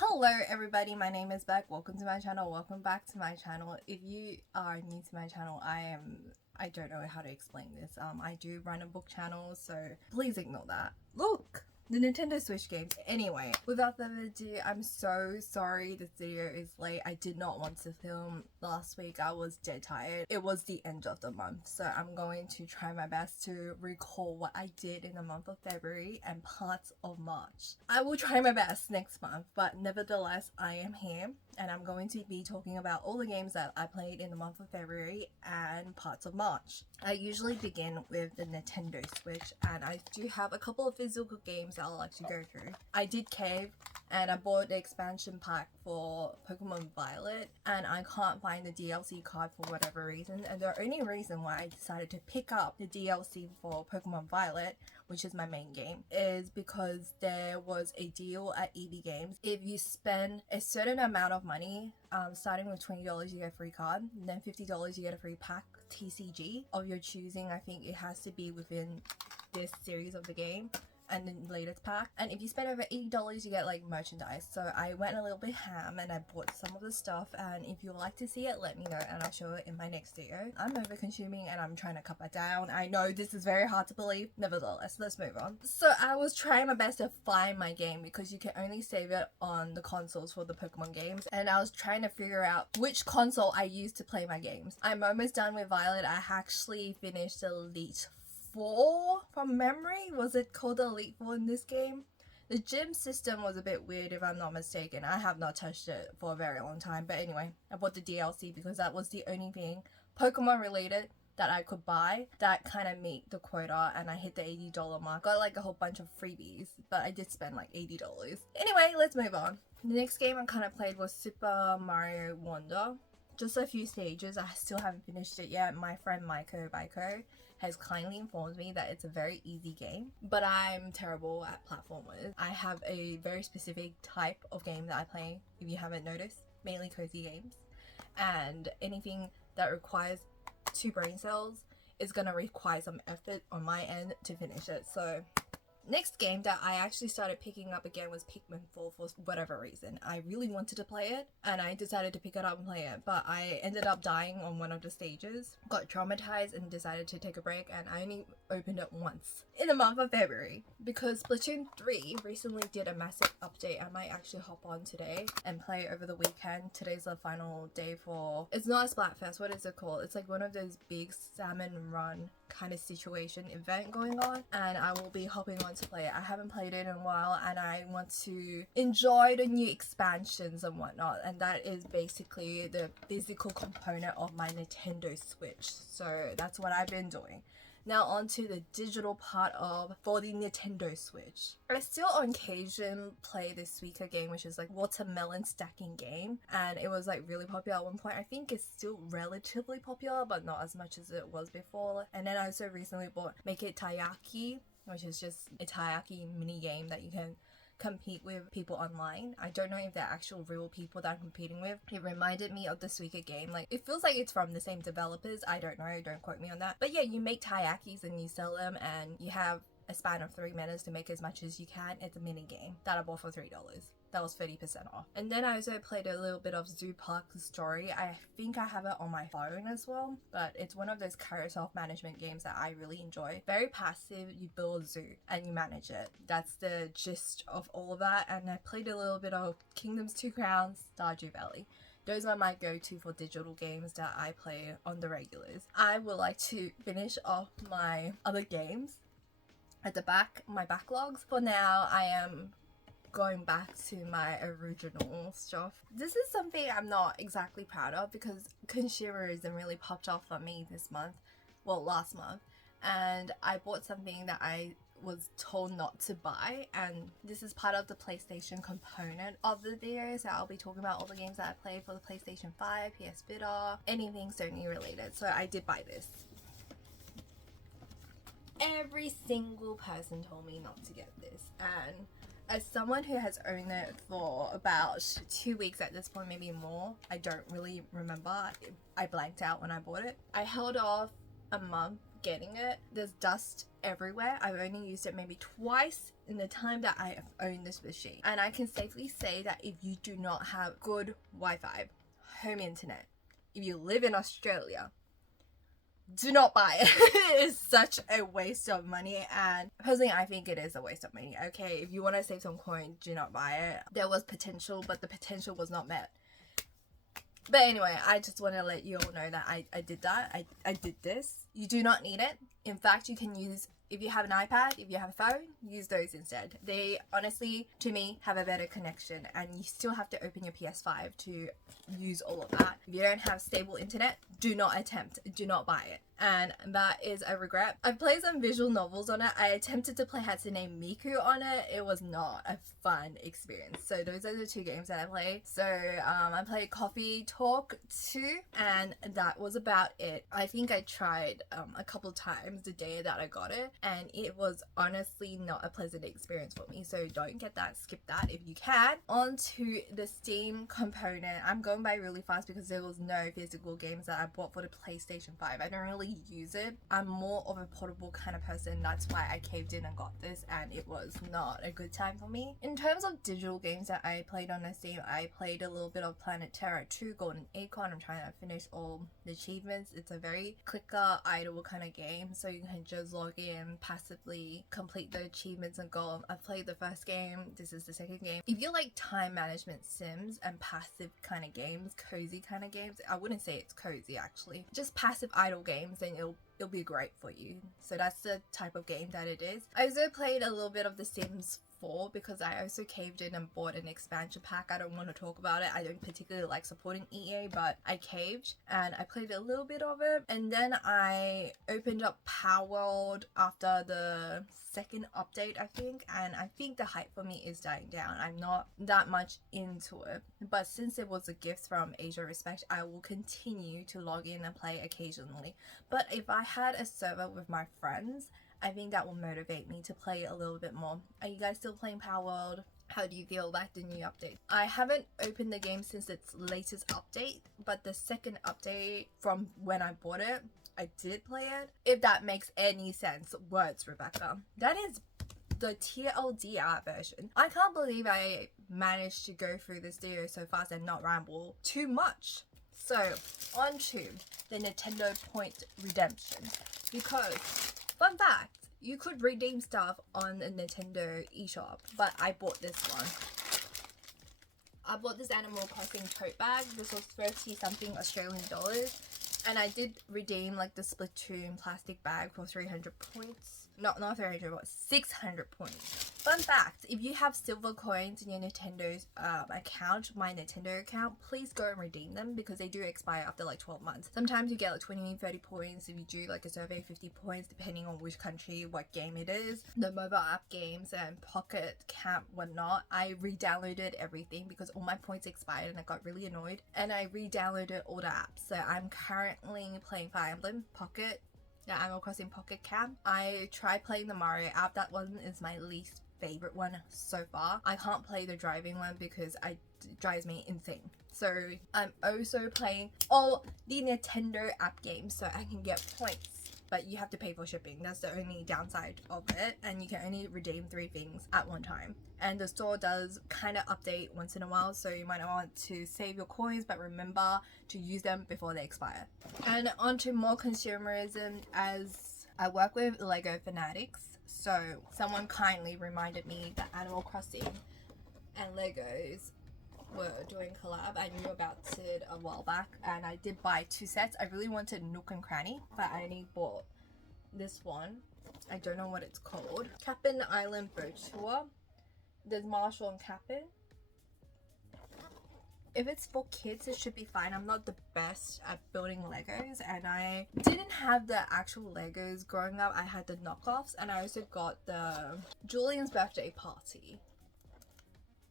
Hello everybody, my name is Beck. Welcome to my channel. Welcome back to my channel. If you are new to my channel, I don't know how to explain this. I do run a book channel, so please ignore that. Look! The Nintendo Switch games. Anyway, without further ado, I'm so sorry this video is late. I did not want to film last week. I was dead tired. It was the end of the month, so I'm going to try my best to recall what I did in the month of February and parts of March. I will try my best next month, but nevertheless, I am here and I'm going to be talking about all the games that I played in the month of February and parts of March. I usually begin with the Nintendo Switch, and I do have a couple of physical games that I'll like to go through. I did cave and I bought the expansion pack for Pokemon Violet, and I can't find the DLC card for whatever reason, and the only reason why I decided to pick up the DLC for Pokemon Violet, which is my main game, is because there was a deal at EB Games. If you spend a certain amount of money, starting with $20 you get a free card, and then $50 you get a free pack TCG of your choosing. I think it has to be within this series of the game and the latest pack, and if you spend over $80 you get like merchandise. So I went a little bit ham and I bought some of the stuff, and if you would like to see it, let me know and I'll show it in my next video. I'm over consuming and I'm trying to cut that down. I know this is very hard to believe, nevertheless, let's move on. So I was trying my best to find my game because you can only save it on the consoles for the Pokemon games, and I was trying to figure out which console I used to play my games. I'm almost done with Violet. I actually finished Elite 4 from memory. Was it called Elite 4 in this game? The gym system was a bit weird if I'm not mistaken. I have not touched it for a very long time, but anyway, I bought the DLC because that was the only thing Pokemon related that I could buy that kind of meet the quota, and I hit the $80 mark. Got like a whole bunch of freebies, but I did spend like $80. Anyway, let's move on. The next game I kind of played was Super Mario Wonder. Just a few stages. I still haven't finished it yet. My friend Baiko has kindly informed me that it's a very easy game, but I'm terrible at platformers. I have a very specific type of game that I play, if you haven't noticed, mainly cozy games, and anything that requires 2 brain cells is gonna require some effort on my end to finish it. So next game that I actually started picking up again was Pikmin 4 for whatever reason. I really wanted to play it and I decided to pick it up and play it, but I ended up dying on one of the stages, got traumatized and decided to take a break, and I only opened it once in the month of February because Splatoon 3 recently did a massive update. I might actually hop on today and play over the weekend. Today's the final day for, it's not a Splatfest, what is it called? It's like one of those big salmon run kind of situation event going on, and I will be hopping on to play it. I haven't played it in a while and I want to enjoy the new expansions and whatnot, and that is basically the physical component of my Nintendo Switch. So that's what I've been doing. Now on to the digital part for the Nintendo Switch. I still on occasion play this Suika game, which is like watermelon stacking game, and it was like really popular at one point. I think it's still relatively popular, but not as much as it was before. And then I also recently bought Make It Taiyaki, which is just a taiyaki mini game that you can compete with people online. I don't know if they're actual real people that I'm competing with. It reminded me of the Suika game. Like, it feels like it's from the same developers. I don't know, don't quote me on that. But yeah, you make taiyakis and you sell them, and you have a span of 3 minutes to make as much as you can. It's a mini game that I bought for $3. That was 30% off. And then I also played a little bit of Zoo Park Story. I think I have it on my phone as well, but it's one of those carousel management games that I really enjoy. Very passive, you build a zoo and you manage it. That's the gist of all of that. And I played a little bit of Kingdoms 2 Crowns, Stardew Valley. Those are my go-to for digital games that I play on the regulars. I would like to finish off my other games at the back, my backlogs. For now, I am going back to my original stuff. This is something I'm not exactly proud of because consumerism really popped off for me this month, well, last month, and I bought something that I was told not to buy, and this is part of the PlayStation component of the video. So I'll be talking about all the games that I played for the PlayStation 5, PS Vita, anything Sony related. So I did buy this. Every single person told me not to get this, and as someone who has owned it for about 2 weeks at this point, maybe more, I don't really remember. I blanked out when I bought it. I held off a month getting it. There's dust everywhere. I've only used it maybe twice in the time that I have owned this machine. And I can safely say that if you do not have good Wi-Fi, home internet, if you live in Australia, do not buy it. It is such a waste of money, and personally I think it is a waste of money. Okay, if you want to save some coin, do not buy it. There was potential, but the potential was not met. But anyway, I just want to let you all know that I did that. I did this. You do not need it. In fact, you can use, if you have an iPad, if you have a phone, use those instead. They honestly, to me, have a better connection, and you still have to open your PS5 to use all of that. If you don't have stable internet, do not attempt, do not buy it. And that is a regret. I've played some visual novels on it. I attempted to play Hatsune Miku on it. It was not a fun experience. So those are the two games that I played. So I played Coffee Talk 2, and that was about it. I think I tried a couple times the day that I got it, and it was honestly not a pleasant experience for me. So don't get that, skip that if you can. On to the Steam component. I'm going by really fast because there was no physical games that I bought for the PlayStation 5. I don't really use it. I'm more of a portable kind of person. That's why I caved in and got this, and it was not a good time for me. In terms of digital games that I played on the Steam, I played a little bit of Planet Terror 2, Golden Acorn. I'm trying to finish all the achievements. It's a very clicker, idle kind of game, so you can just log in, passively complete the achievements and go. I've played the first game. This is the second game. If you like time management sims and passive kind of games, cozy kind of games, I wouldn't say it's cozy actually, just passive idle games, then it'll be great for you. So that's the type of game that it is. I also played a little bit of The Sims 4 because I also caved in and bought an expansion pack. I don't want to talk about it. I don't particularly like supporting EA, but I caved and I played a little bit of it. And then I opened up Power World after the second update, I think, and I think the hype for me is dying down. I'm not that much into it, but since it was a gift from Asia Respect, I will continue to log in and play occasionally. But if I had a server with my friends, I think that will motivate me to play a little bit more. Are you guys still playing Power World? How do you feel about the new update? I haven't opened the game since its latest update, but the second update from when I bought it, I did play it. If that makes any sense. Words, Rebecca. That is the TLDR version. I can't believe I managed to go through this video so fast and not ramble too much. So, on to the Nintendo point redemption. Because, fun fact, you could redeem stuff on the Nintendo eShop, but I bought this one. I bought this Animal Crossing tote bag. This was 30 something Australian dollars. And I did redeem like the Splatoon plastic bag for 300 points. Not 300, but 600 points. Fun fact, if you have silver coins in your Nintendo's account, my Nintendo account, please go and redeem them because they do expire after like 12 months. Sometimes you get like 20, 30 points if you do like a survey, 50 points depending on which country, what game it is. The mobile app games and Pocket Camp, whatnot, I re-downloaded everything because all my points expired and I got really annoyed. And I re-downloaded all the apps. So I'm currently playing Fire Emblem, Pocket, Animal Crossing Pocket Camp. I tried playing the Mario app. That one is my least favorite one so far. I can't play the driving one because it drives me insane. So I'm also playing all the Nintendo app games so I can get points. But you have to pay for shipping. That's the only downside of it, and you can only redeem 3 things at one time. And the store does kind of update once in a while, so you might want to save your coins, but remember to use them before they expire. And on to more consumerism, as I work with Lego fanatics, so someone kindly reminded me that Animal Crossing and Legos were doing collab. I knew about it a while back and I did buy 2 sets. I really wanted Nook and Cranny, but I only bought this one. I don't know what it's called. Cap'n Island Boat Tour. There's Marshall and Cap'n. If it's for kids, it should be fine. I'm not the best at building Legos and I didn't have the actual Legos growing up. I had the knockoffs and I also got the Julian's birthday party.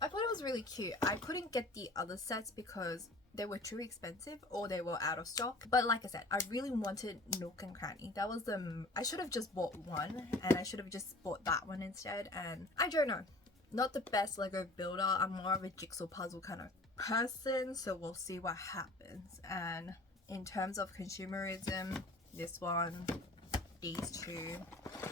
I thought it was really cute. I couldn't get the other sets because they were too expensive or they were out of stock. But like I said, I really wanted Nook and Cranny. That was I should have just bought one and I should have just bought that one instead. And I don't know. Not the best Lego builder. I'm more of a jigsaw puzzle kind of person. So we'll see what happens. And in terms of consumerism, this one, these two.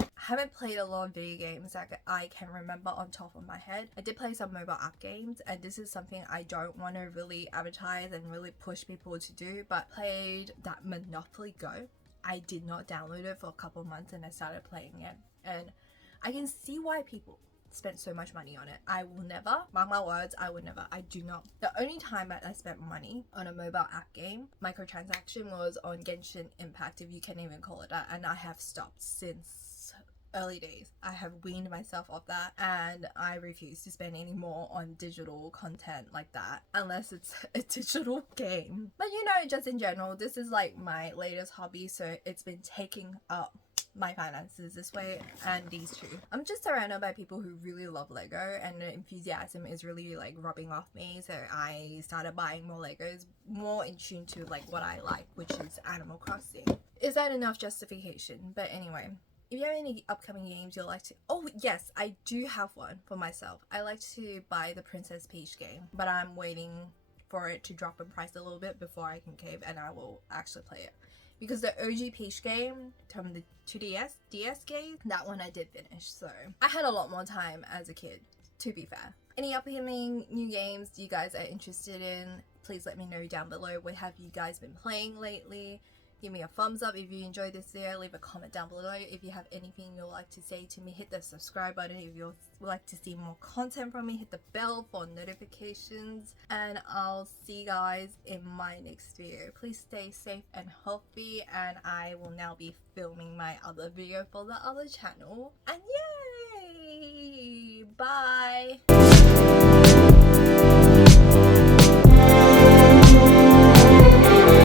I haven't played a lot of video games that I can remember on top of my head. I did play some mobile app games, and this is something I don't want to really advertise and really push people to do, but played that Monopoly Go. I did not download it for a couple of months and I started playing it, and I can see why people spend so much money on it. I will never, mark my words, I would never. I do not. The only time that I spent money on a mobile app game, microtransaction, was on Genshin Impact, if you can even call it that, and I have stopped since early days. I have weaned myself off that, and I refuse to spend any more on digital content like that unless it's a digital game. But you know, just in general, this is like my latest hobby, so it's been taking up my finances this way and these two. I'm just surrounded by people who really love Lego, and the enthusiasm is really like rubbing off me, so I started buying more Legos, more in tune to like what I like, which is Animal Crossing. Is that enough justification? But anyway, if you have any upcoming games you'd like to... Oh yes, I do have one for myself. I like to buy the Princess Peach game, but I'm waiting for it to drop in price a little bit before I can cave and I will actually play it. Because the OG Peach game from the 2DS game, that one I did finish, so I had a lot more time as a kid, to be fair. Any upcoming new games you guys are interested in, please let me know down below. What have you guys been playing lately? Give me a thumbs up if you enjoyed this video, leave a comment down below. If you have anything you'd like to say to me, hit the subscribe button. If you'd like to see more content from me, hit the bell for notifications, and I'll see you guys in my next video. Please stay safe and healthy, and I will now be filming my other video for the other channel, and yay, bye.